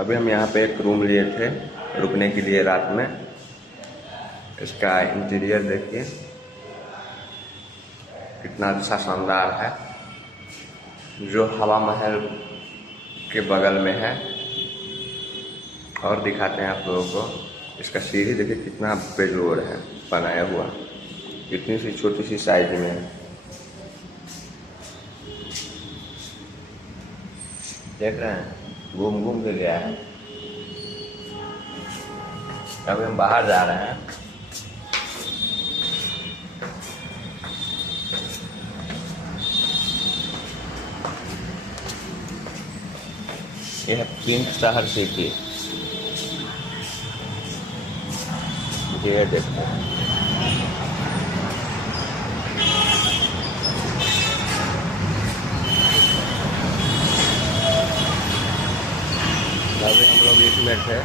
अभी हम यहाँ पे एक रूम लिए थे रुकने के लिए रात में। इसका इंटीरियर देखिए कितना अच्छा शानदार है, जो हवा महल के बगल में है। और दिखाते हैं आप लोगों को। इसका सीढ़ी देखिए कितना बेजोड़ है बनाया हुआ, इतनी सी छोटी सी साइज में है। देख रहे हैं, घूम घूम के गया है। अभी हम बाहर जा रहे हैं। यह है पिंक शहर सिटी। ये देखो, अभी हम लोग इसमें थे।